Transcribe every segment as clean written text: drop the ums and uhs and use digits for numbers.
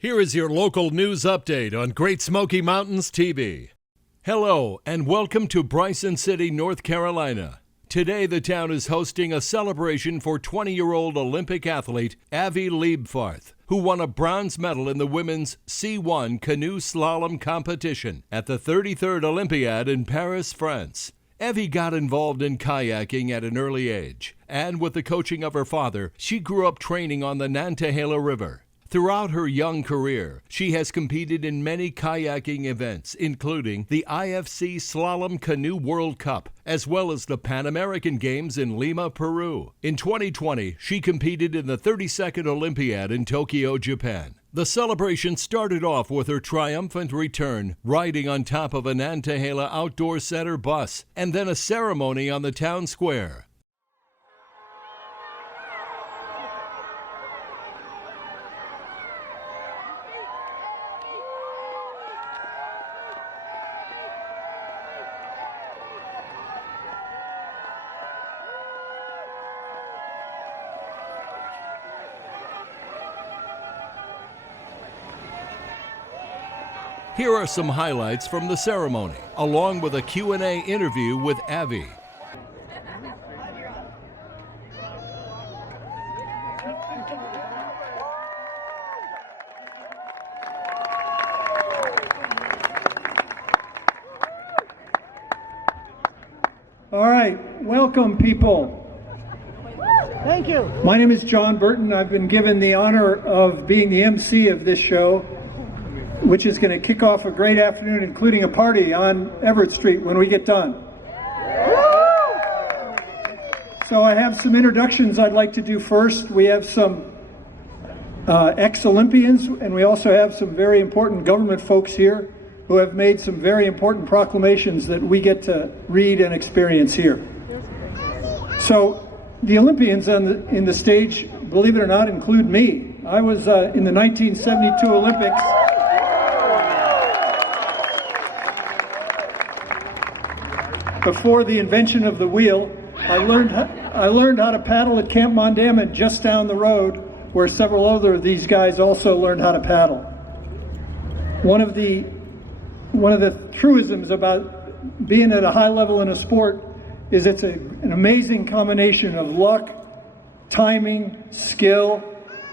Here is your local news update on Great Smoky Mountains TV. Hello and welcome to Bryson City, North Carolina. Today the town is hosting a celebration for 20-year-old Olympic athlete Evy Leibfarth, who won a bronze medal in the women's C1 Canoe Slalom competition at the 33rd Olympiad in Paris, France. Evy got involved in kayaking at an early age, and with the coaching of her father, she grew up training on the Nantahala River. Throughout her young career, she has competed in many kayaking events, including the IFC Slalom Canoe World Cup, as well as the Pan American Games in Lima, Peru. In 2020, she competed in the 32nd Olympiad in Tokyo, Japan. The celebration started off with her triumphant return, riding on top of a Nantahala Outdoor Center bus, and then a ceremony on the town square. Here are some highlights from the ceremony, along with a Q&A interview with Evy. All right, welcome people. Thank you. My name is John Burton. I've been given the honor of being the MC of this show, which is going to kick off a great afternoon, including a party on Everett Street when we get done. So I have some introductions I'd like to do first. We have some ex-Olympians, and we also have some very important government folks here who have made some very important proclamations that we get to read and experience here. So the Olympians in the stage, believe it or not, include me. I was in the 1972 Olympics. Before the invention of the wheel, I learned how to paddle at Camp Mondam, and just down the road, where several other of these guys also learned how to paddle. One of the truisms about being at a high level in a sport is it's an amazing combination of luck, timing, skill,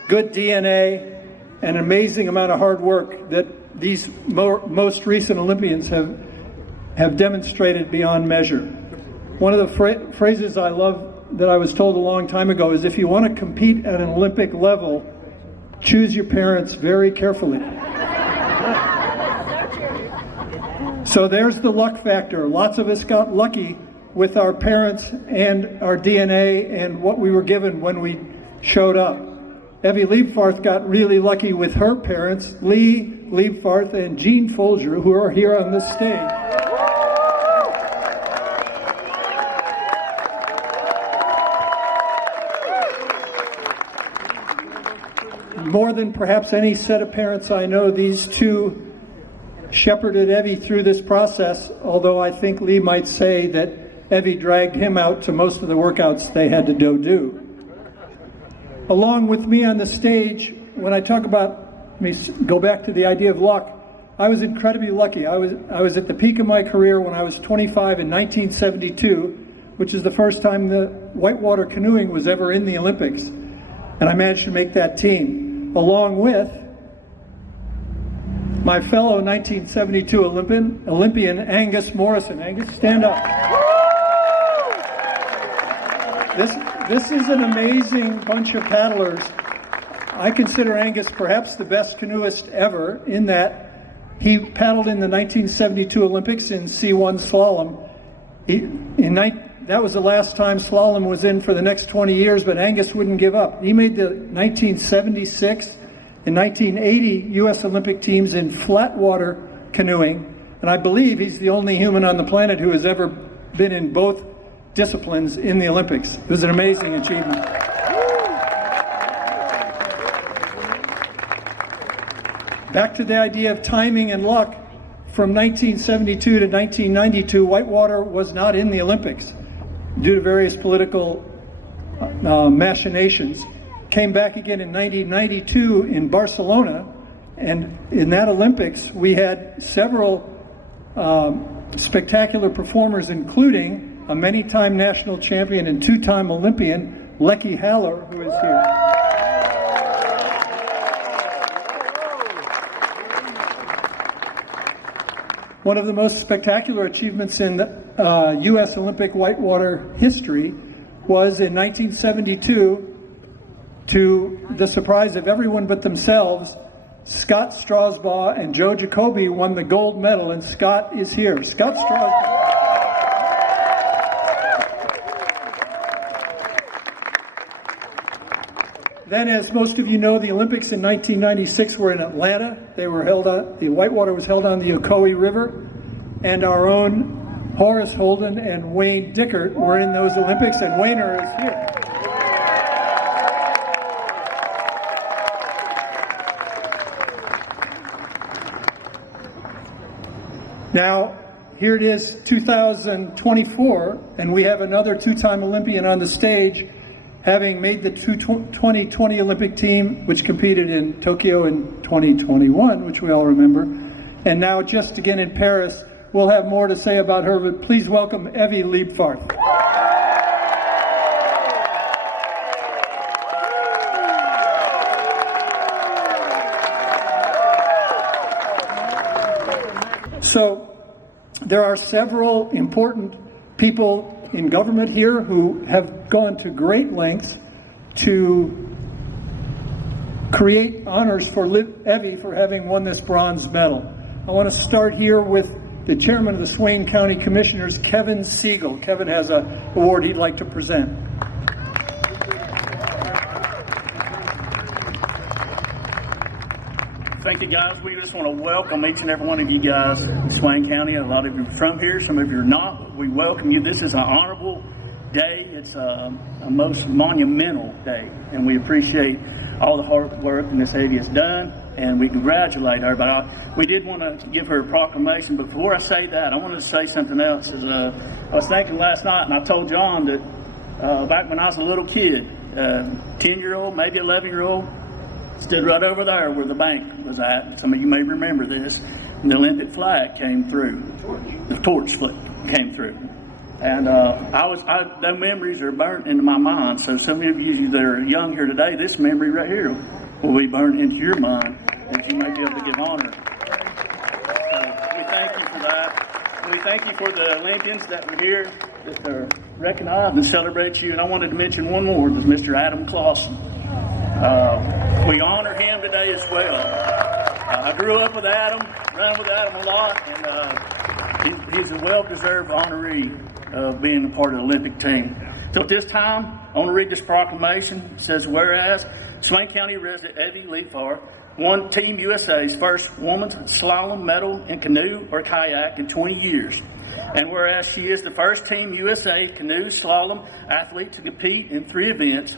good DNA, and an amazing amount of hard work that these most recent Olympians have demonstrated beyond measure. One of the phrases I love that I was told a long time ago is, if you want to compete at an Olympic level, choose your parents very carefully. So there's the luck factor. Lots of us got lucky with our parents and our DNA and what we were given when we showed up. Evy Leibfarth got really lucky with her parents, Lee Leibfarth and Jean Folger, who are here on this stage. More than perhaps any set of parents I know, these two shepherded Evy through this process, although I think Lee might say that Evy dragged him out to most of the workouts they had to do. Along with me on the stage, when I talk about, let me go back to the idea of luck, I was incredibly lucky. I was at the peak of my career when I was 25 in 1972, which is the first time the whitewater canoeing was ever in the Olympics. And I managed to make that team, along with my fellow 1972 Olympian Angus Morrison. Angus, stand up. This is an amazing bunch of paddlers. I consider Angus perhaps the best canoeist ever, in that he paddled in the 1972 Olympics in C1 Slalom. That was the last time slalom was in for the next 20 years, but Angus wouldn't give up. He made the 1976 and 1980 U.S. Olympic teams in flat water canoeing, and I believe he's the only human on the planet who has ever been in both disciplines in the Olympics. It was an amazing achievement. Back to the idea of timing and luck. From 1972 to 1992, whitewater was not in the Olympics due to various political machinations. Came back again in 1992 in Barcelona, And in that Olympics, we had several spectacular performers, including a many-time national champion and two-time Olympian, Lecky Haller, who is here. One of the most spectacular achievements in U.S. Olympic whitewater history was in 1972, to the surprise of everyone but themselves, Scott Strasbaugh and Joe Jacoby won the gold medal, and Scott is here. Scott Strasbaugh. Then, as most of you know, the Olympics in 1996 were in Atlanta. They were held on, the whitewater was held on the Ocoee River, and our own Horace Holden and Wayne Dickert were in those Olympics, and Wayner is here. Now, here it is, 2024, and we have another two-time Olympian on the stage, having made the 2020 Olympic team, which competed in Tokyo in 2021, which we all remember, and now just again in Paris. We'll have more to say about her, but please welcome Evy Leibfarth. So there are several important people in government here who have gone to great lengths to create honors for Evy for having won this bronze medal. I want to start here with the chairman of the Swain County Commissioners, Kevin Siegel. Kevin has an award he'd like to present. Thank you, guys. We just want to welcome each and every one of you guys in Swain County. A lot of you are from here, some of you are not, but we welcome you. This is an honorable day. It's a most monumental day, and we appreciate all the hard work that Miss Evy has done, and we congratulate her. But we did want to give her a proclamation. But before I say that, I wanted to say something else. I was thinking last night, and I told John that back when I was a little kid, 10-year-old, maybe 11-year-old, stood right over there where the bank was at. Some of you may remember this. And the Olympic flag came through. The torch came through. And those memories are burnt into my mind. So some of you that are young here today, this memory right here will be burned into your mind, that you may be able to give honor. So we thank you for that. And we thank you for the Olympians that were here, that are recognized and celebrate you. And I wanted to mention one more, Mr. Adam Clausen. We honor him today as well. I grew up with Adam, ran with Adam a lot, and he's a well-deserved honoree of being a part of the Olympic team. So at this time, I want to read this proclamation. It says, whereas Swain County resident Evy Leibfarth won Team USA's first women's slalom medal in canoe or kayak in 20 years. And whereas she is the first Team USA canoe slalom athlete to compete in 3 events,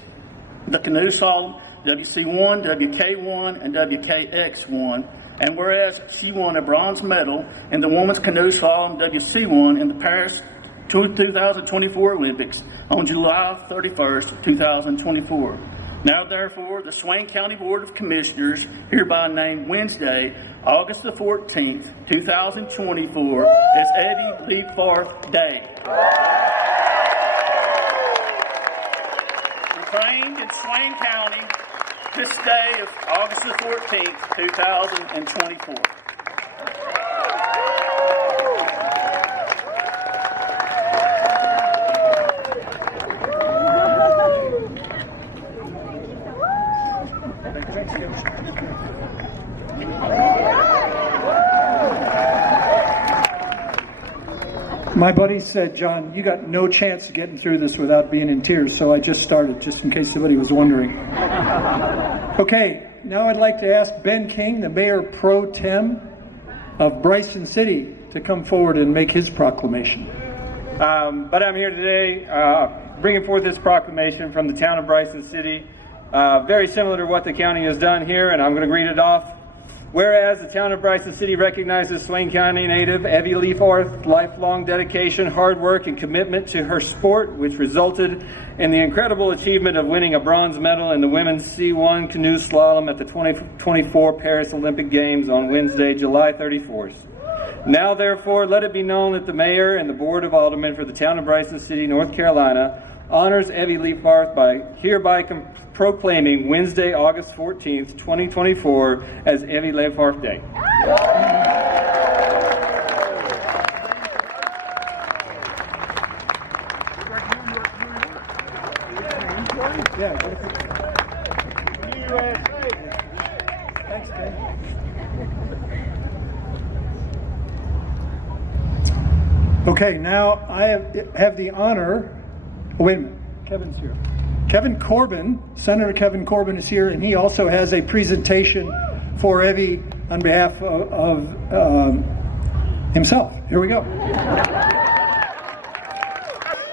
the canoe slalom, WC1, WK1, and WKX1. And whereas she won a bronze medal in the women's canoe slalom WC1 in the Paris 2024 Olympics on July 31st, 2024. Now therefore, the Swain County Board of Commissioners hereby name Wednesday, August the 14th, 2024 as Evy Leibfarth Day. Proclaimed in Swain County this day of August the 14th, 2024. My buddy said, John, you got no chance of getting through this without being in tears, so I just started, just in case somebody was wondering. Okay, now I'd like to ask Ben King, the Mayor Pro Tem of Bryson City, to come forward and make his proclamation. But I'm here today bringing forth this proclamation from the town of Bryson City, very similar to what the county has done here, and I'm going to read it off. Whereas the town of Bryson City recognizes Swain County native Evy Leibfarth's lifelong dedication, hard work, and commitment to her sport, which resulted in the incredible achievement of winning a bronze medal in the women's C1 Canoe Slalom at the 2024 Paris Olympic Games on Wednesday, July 34th. Now, therefore, let it be known that the Mayor and the Board of Aldermen for the town of Bryson City, North Carolina, honors Evy Leibfarth by hereby proclaiming Wednesday, August 14th, 2024 as Evy Leibfarth Day. Thanks, Ken. Okay, now I have the honor. Oh, wait a minute, Kevin's here. Kevin Corbin, Senator Kevin Corbin is here, and he also has a presentation for Evy on behalf of himself. Here we go.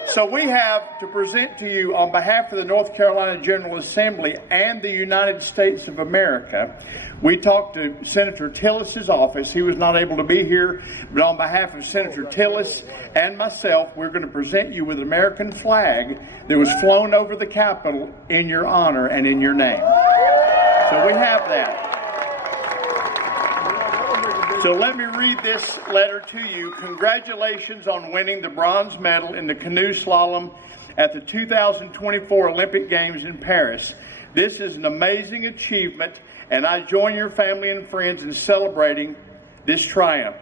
So we have to present to you on behalf of the North Carolina General Assembly and the United States of America. We talked to Senator Tillis's office. He was not able to be here, but on behalf of Senator Tillis and myself, we're going to present you with an American flag that was flown over the Capitol in your honor and in your name. So we have that. So let me read this letter to you. Congratulations on winning the bronze medal in the canoe slalom at the 2024 Olympic Games in Paris. This is an amazing achievement, and I join your family and friends in celebrating this triumph.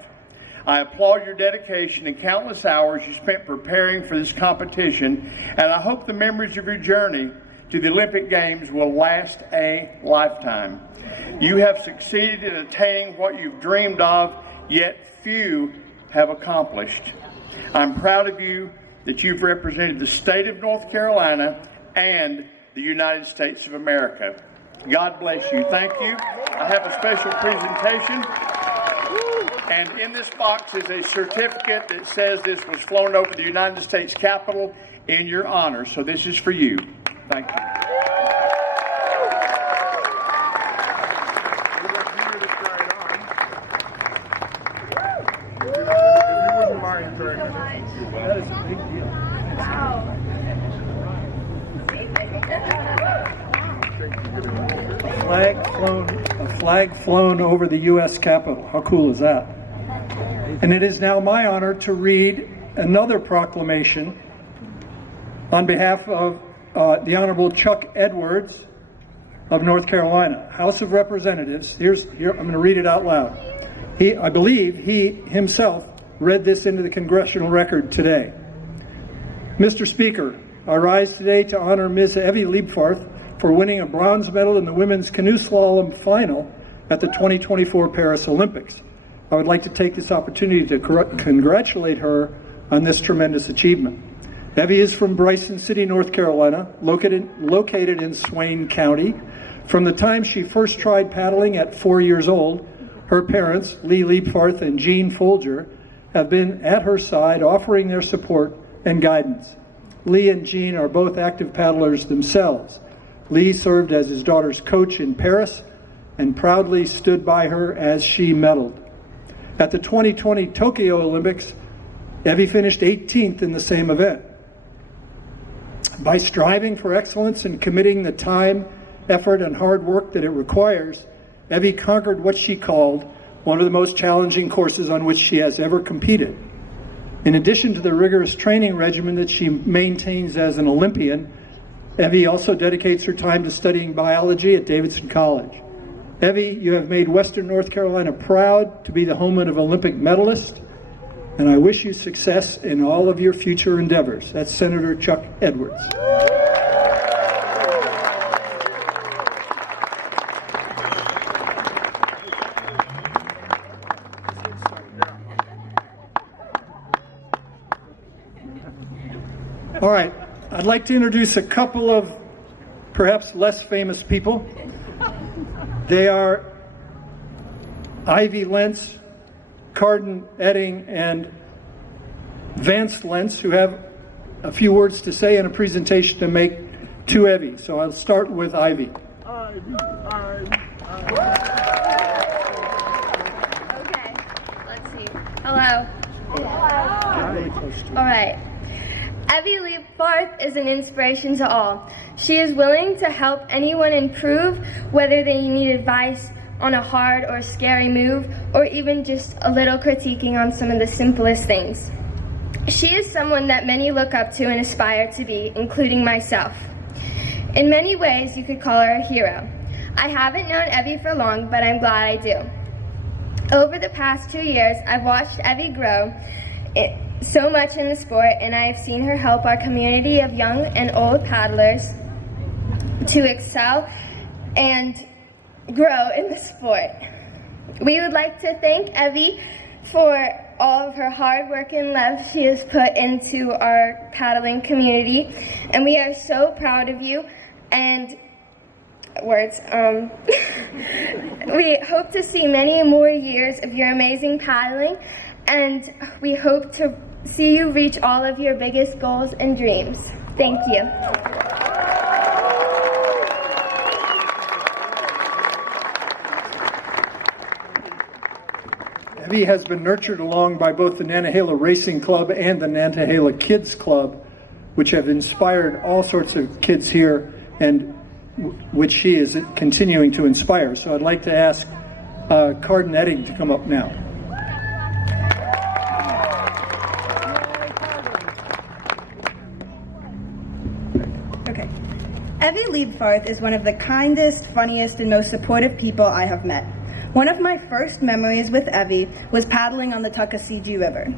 I applaud your dedication and countless hours you spent preparing for this competition, and I hope the memories of your journey to the Olympic Games will last a lifetime. You have succeeded in attaining what you've dreamed of, yet few have accomplished. I'm proud of you that you've represented the state of North Carolina and the United States of America. God bless you. Thank you. I have a special presentation, and in this box is a certificate that says this was flown over the United States Capitol in your honor. So this is for you. Thank you. That is a big deal. A flag flown over the U.S. Capitol. How cool is that? And it is now my honor to read another proclamation on behalf of the Honorable Chuck Edwards of North Carolina, House of Representatives. Here, I'm going to read it out loud. I believe he himself read this into the congressional record today. Mr. Speaker, I rise today to honor Ms. Evy Leibfarth for winning a bronze medal in the women's canoe slalom final at the 2024 Paris Olympics. I would like to take this opportunity to congratulate her on this tremendous achievement. Evy is from Bryson City, North Carolina, located in Swain County. From the time she first tried paddling at 4 years old, her parents, Lee Leibfarth and Jean Folger, have been at her side offering their support and guidance. Lee and Jean are both active paddlers themselves. Lee served as his daughter's coach in Paris and proudly stood by her as she medaled. At the 2020 Tokyo Olympics, Evy finished 18th in the same event. By striving for excellence and committing the time, effort, and hard work that it requires, Evy conquered what she called one of the most challenging courses on which she has ever competed. In addition to the rigorous training regimen that she maintains as an Olympian, Evy also dedicates her time to studying biology at Davidson College. Evy, you have made Western North Carolina proud to be the home of Olympic medalists, and I wish you success in all of your future endeavors. That's Senator Chuck Edwards. All right, I'd like to introduce a couple of perhaps less famous people. They are Ivy Lentz, Carden Edding, and Vance Lentz, who have a few words to say and a presentation to make to Evy. So I'll start with Ivy. Hello. All right. Evy Leibfarth is an inspiration to all. She is willing to help anyone improve, whether they need advice on a hard or scary move, or even just a little critiquing on some of the simplest things. She is someone that many look up to and aspire to be, including myself. In many ways, you could call her a hero. I haven't known Evy for long, but I'm glad I do. Over the past 2 years, I've watched Evy grow so much in the sport, and I have seen her help our community of young and old paddlers to excel and grow in the sport. We would like to thank Evy for all of her hard work and love she has put into our paddling community, and we are so proud of you. And we hope to see many more years of your amazing paddling, and we hope to see you reach all of your biggest goals and dreams. Thank you. Evy has been nurtured along by both the Nantahala Racing Club and the Nantahala Kids Club, which have inspired all sorts of kids here, and which she is continuing to inspire. So I'd like to ask Carden Edding to come up now. Okay. Evy Leibfarth is one of the kindest, funniest, and most supportive people I have met. One of my first memories with Evy was paddling on the Tuckasegee River.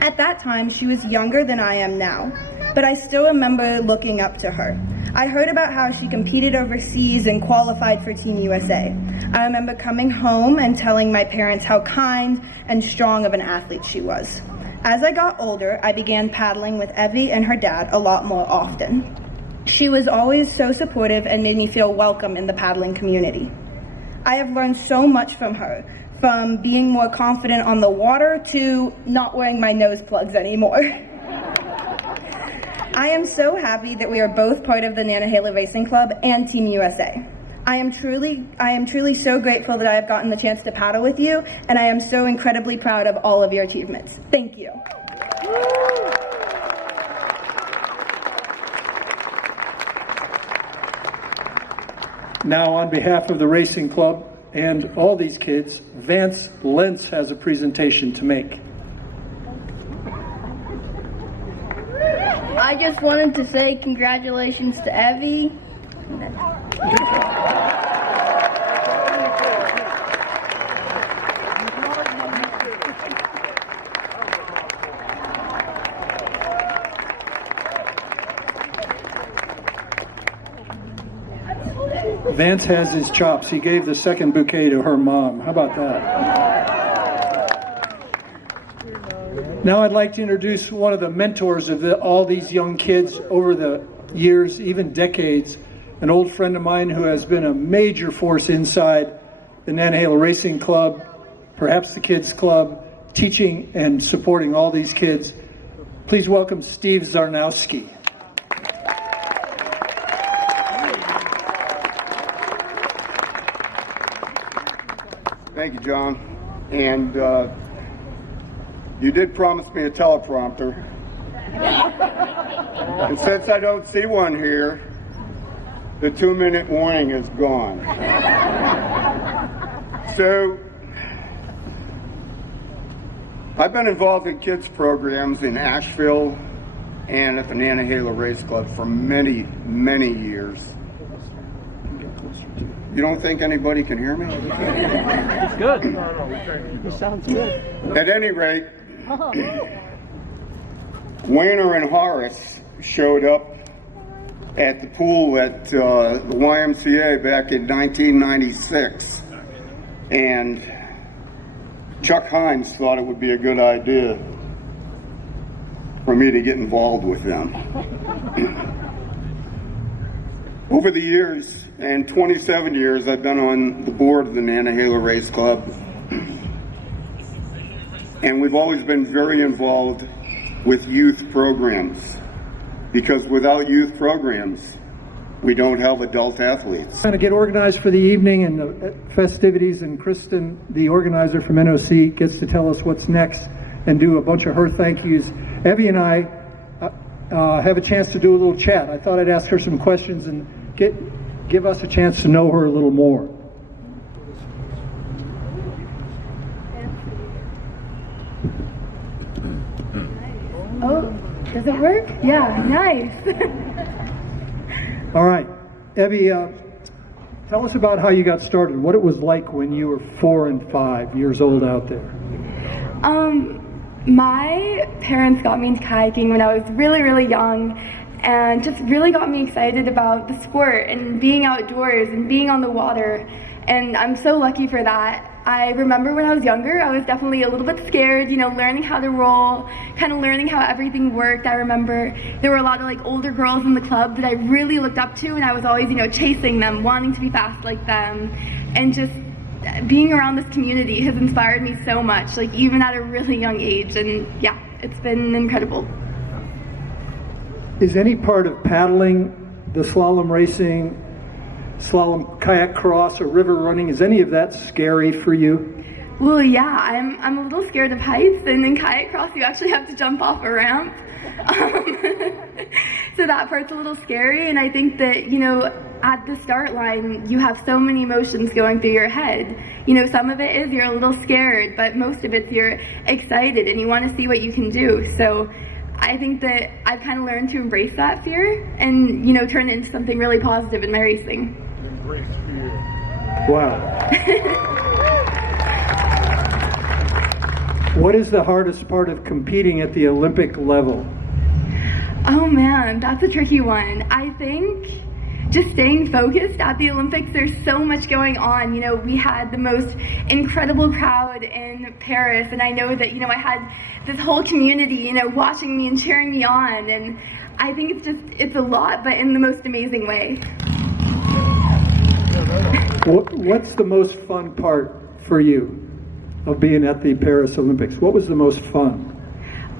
At that time, she was younger than I am now, but I still remember looking up to her. I heard about how she competed overseas and qualified for Team USA. I remember coming home and telling my parents how kind and strong of an athlete she was. As I got older, I began paddling with Evy and her dad a lot more often. She was always so supportive and made me feel welcome in the paddling community. I have learned so much from her, from being more confident on the water to not wearing my nose plugs anymore. I am so happy that we are both part of the Nantahala Racing Club and Team USA. I am truly so grateful that I have gotten the chance to paddle with you, and I am so incredibly proud of all of your achievements. Thank you. Now, on behalf of the Racing Club and all these kids, Vance Lentz has a presentation to make. I just wanted to say congratulations to Evy. Vance has his chops. He gave the second bouquet to her mom. How about that? Now I'd like to introduce one of the mentors of all these young kids over the years, even decades, an old friend of mine who has been a major force inside the Nantahala Racing Club, perhaps the Kids Club, teaching and supporting all these kids. Please welcome Steve Zarnowski. Thank you, John. And you did promise me a teleprompter. And since I don't see one here, the 2-minute warning is gone. So, I've been involved in kids programs in Asheville and at the Nantahala Race Club for many, many years. You don't think anybody can hear me? It's good. It sounds good. At any rate, Wayner and Horace showed up at the pool at the YMCA back in 1996, and Chuck Hines thought it would be a good idea for me to get involved with them. Over the years, and 27 years, I've been on the board of the Nantahala Race Club, and we've always been very involved with youth programs, because without youth programs, we don't have adult athletes. Going to get organized for the evening and the festivities, and Kristen, the organizer from NOC, gets to tell us what's next. and do a bunch of her thank yous. Evy and I have a chance to do a little chat. I thought I'd ask her some questions and give us a chance to know her a little more. Oh, does it work? Yeah, nice. All right, Evy, tell us about how you got started, what it was like when you were 4 and 5 years old out there. My parents got me into kayaking when I was really, really young, and just really got me excited about the sport and being outdoors and being on the water, and I'm so lucky for that. I remember when I was younger, I was definitely a little bit scared, learning how to roll, kind of learning how everything worked. I remember there were a lot of like older girls in the club that I really looked up to, and I was always, chasing them, wanting to be fast like them, and just being around this community has inspired me so much, like even at a really young age, and yeah, it's been incredible. Is any part of paddling, the slalom racing, slalom kayak cross, or river running, is any of that scary for you? Well, yeah, I'm a little scared of heights, and in kayak cross you actually have to jump off a ramp. So that part's a little scary, and I think that, at the start line, you have so many emotions going through your head. Some of it is you're a little scared, but most of it's you're excited and you want to see what you can do. So I think that I've kind of learned to embrace that fear and, turn it into something really positive in my racing. Embrace fear. Wow. What is the hardest part of competing at the Olympic level? Oh man, that's a tricky one. I think just staying focused at the Olympics. There's so much going on. We had the most incredible crowd in Paris, and I know that, I had this whole community, watching me and cheering me on, and I think it's a lot, but in the most amazing way. What's the most fun part for you of being at the Paris Olympics? What was the most fun?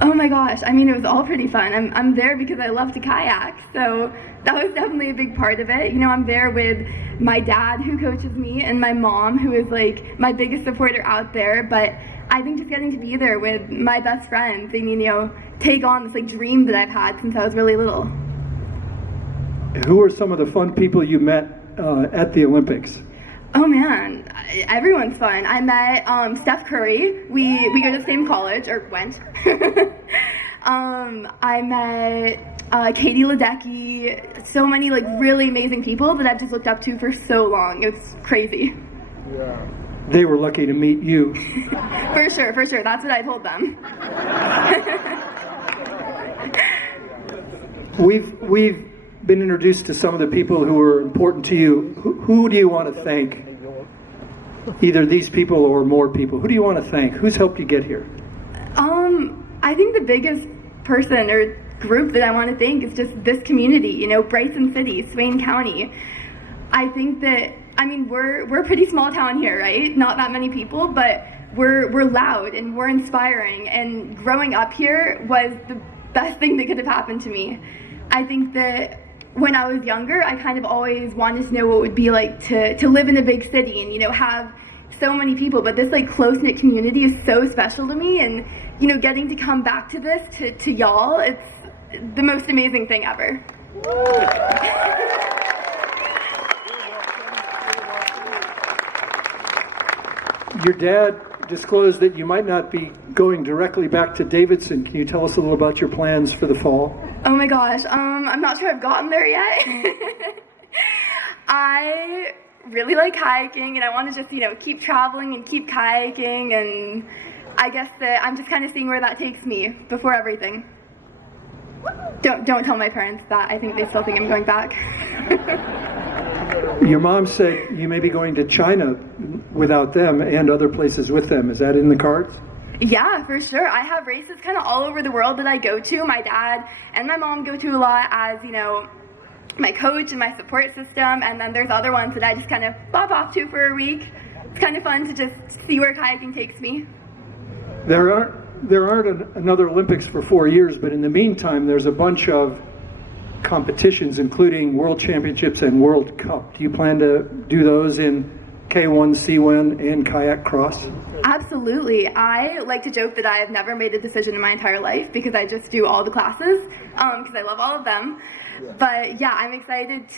Oh my gosh, it was all pretty fun. I'm there because I love to kayak, so that was definitely a big part of it. I'm there with my dad, who coaches me, and my mom, who is like my biggest supporter out there, but I think just getting to be there with my best friends and, take on this like dream that I've had since I was really little. Who are some of the fun people you met at the Olympics? Oh man, everyone's fun. I met Steph Curry. We go to the same college, or went. I met Katie Ledecky. So many like really amazing people that I've just looked up to for so long. It's crazy. Yeah. They were lucky to meet you. For sure. That's what I told them. We've been introduced to some of the people who are important to you. Who do you want to thank? Either these people or more people. Who do you want to thank? Who's helped you get here? I think the biggest person or group that I want to thank is just this community, Bryson City, Swain County. I think that, we're a pretty small town here, right? Not that many people, but we're loud and we're inspiring, and growing up here was the best thing that could have happened to me. I think that when I was younger, I kind of always wanted to know what it would be like to live in a big city and, have so many people, but this like close-knit community is so special to me, and, getting to come back to this, to y'all, it's the most amazing thing ever. Your dad disclosed that you might not be going directly back to Davidson. Can you tell us a little about your plans for the fall? Oh my gosh, I'm not sure I've gotten there yet. I really like kayaking, and I want to just, keep traveling and keep kayaking, and I guess that I'm just kind of seeing where that takes me before everything. Don't tell my parents that. I think they still think I'm going back. Your mom said you may be going to China without them and other places with them. Is that in the cards? Yeah, for sure. I have races kind of all over the world that I go to. My dad and my mom go to a lot as, my coach and my support system, and then there's other ones that I just kind of bop off to for a week. It's kind of fun to just see where kayaking takes me. There aren't another Olympics for 4 years, but in the meantime, there's a bunch of competitions, including World Championships and World Cup. Do you plan to do those in K1, C1, and kayak cross? Absolutely. I like to joke that I have never made a decision in my entire life because I just do all the classes because I love all of them. But yeah, I'm excited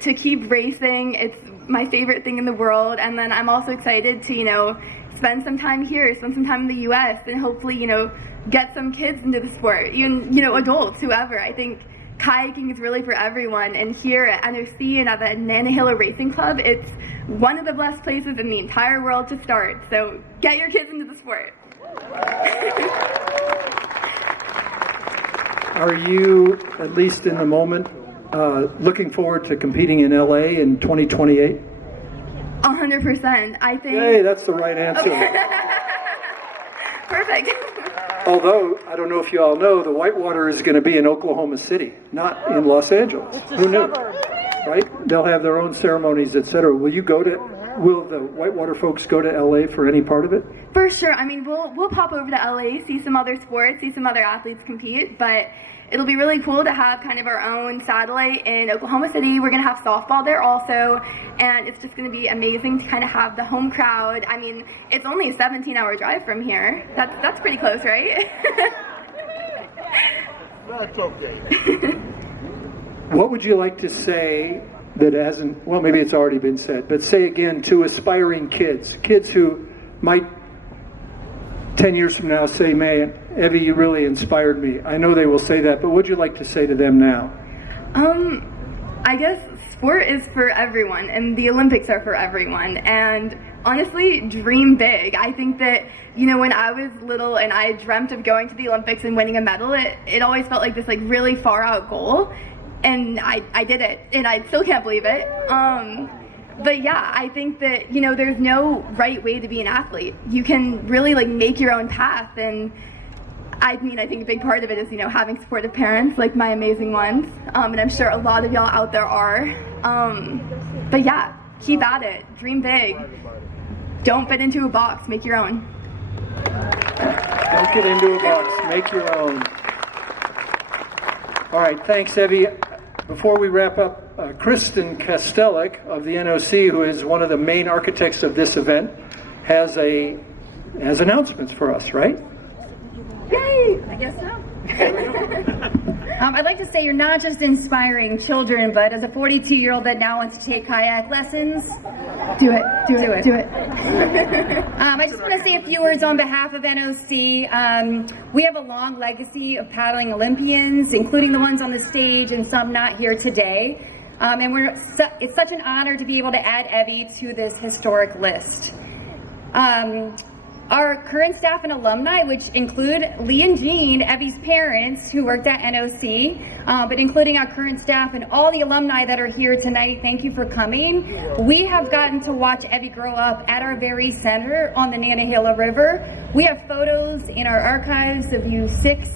to keep racing. It's my favorite thing in the world. And then I'm also excited to, you know, spend some time here, spend some time in the US, and hopefully, you know, get some kids into the sport, even, you know, adults, whoever. I think kayaking is really for everyone, and here at NOC and at the Nantahala Racing Club, it's one of the best places in the entire world to start. So get your kids into the sport. Are you, at least in the moment, looking forward to competing in LA in 2028? 100%. I think. Hey, that's the right answer. Okay. Perfect. Although, I don't know if you all know, the Whitewater is going to be in Oklahoma City, not in Los Angeles. Who knew? Right? They'll have their own ceremonies, etc. Will the Whitewater folks go to LA for any part of it? For sure. I mean, we'll pop over to LA, see some other sports, see some other athletes compete, but it'll be really cool to have kind of our own satellite in Oklahoma City. We're going to have softball there also, and it's just going to be amazing to kind of have the home crowd. I mean, it's only a 17-hour drive from here. That's pretty close, right? That's okay. What would you like to say that hasn't, well, maybe it's already been said, but say again to aspiring kids who might 10 years from now say, man, Evy, you really inspired me. I know they will say that, but what would you like to say to them now? I guess sport is for everyone, and the Olympics are for everyone, and honestly, dream big. I think that, you know, when I was little and I dreamt of going to the Olympics and winning a medal, it always felt like this like really far out goal, and I did it, and I still can't believe it. But yeah, I think that, you know, there's no right way to be an athlete. You can really like make your own path, and I mean, I think a big part of it is, you know, having supportive parents like my amazing ones, and I'm sure a lot of y'all out there are. But yeah, keep at it, dream big. Don't fit into a box, make your own. Don't get into a box, make your own. All right, thanks, Evy. Before we wrap up, Kristen Kostelik of the NOC, who is one of the main architects of this event, has announcements for us, right? Yay! I guess so. I'd like to say you're not just inspiring children, but as a 42-year-old that now wants to take kayak lessons, do it. I just want to say a few words on behalf of NOC. We have a long legacy of paddling Olympians, including the ones on the stage and some not here today. And it's such an honor to be able to add Evy to this historic list. Our current staff and alumni, which include Lee and Jean, Evy's parents, who worked at NOC, but including our current staff and all the alumni that are here tonight, thank you for coming. We have gotten to watch Evy grow up at our very center on the Nantahala River. We have photos in our archives of you six,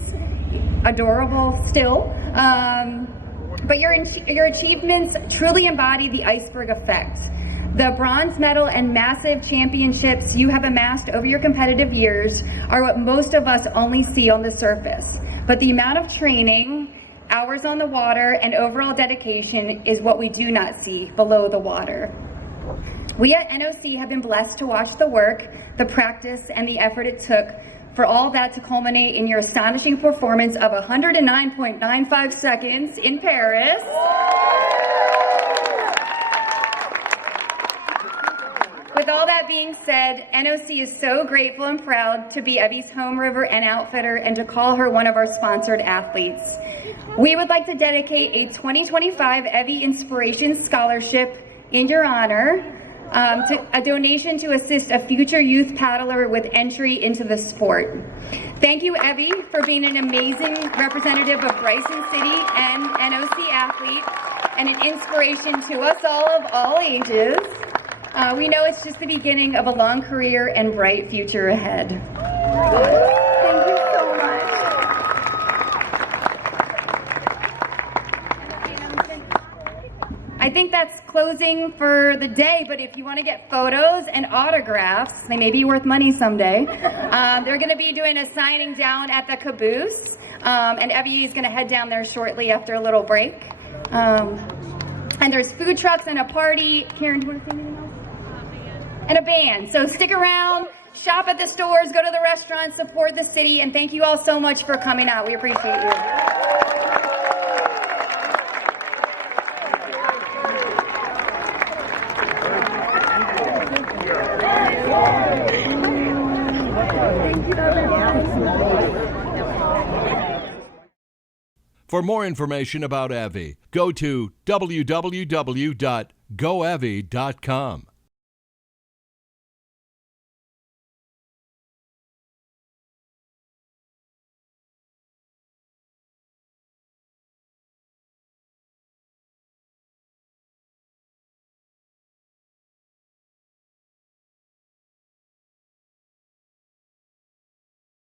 adorable still. But your achievements truly embody the iceberg effect. The bronze medal and massive championships you have amassed over your competitive years are what most of us only see on the surface. But the amount of training, hours on the water, and overall dedication is what we do not see below the water. We at NOC have been blessed to watch the work, the practice, and the effort it took for all that to culminate in your astonishing performance of 109.95 seconds in Paris. With all that being said, NOC is so grateful and proud to be Evy's home river and outfitter and to call her one of our sponsored athletes. We would like to dedicate a 2025 Evy Inspiration Scholarship in your honor, a donation to assist a future youth paddler with entry into the sport. Thank you, Evy, for being an amazing representative of Bryson City and NOC athlete and an inspiration to us all of all ages. We know it's just the beginning of a long career and bright future ahead. Thank you so much. I think that's closing for the day, but if you want to get photos and autographs, they may be worth money someday. They're going to be doing a signing down at the caboose, and Evy is going to head down there shortly after a little break. And there's food trucks and a party. Karen, do you want to say anything else? and a band. So stick around, shop at the stores, go to the restaurants, support the city, and thank you all so much for coming out. We appreciate you. For more information about Evy, go to www.goevy.com.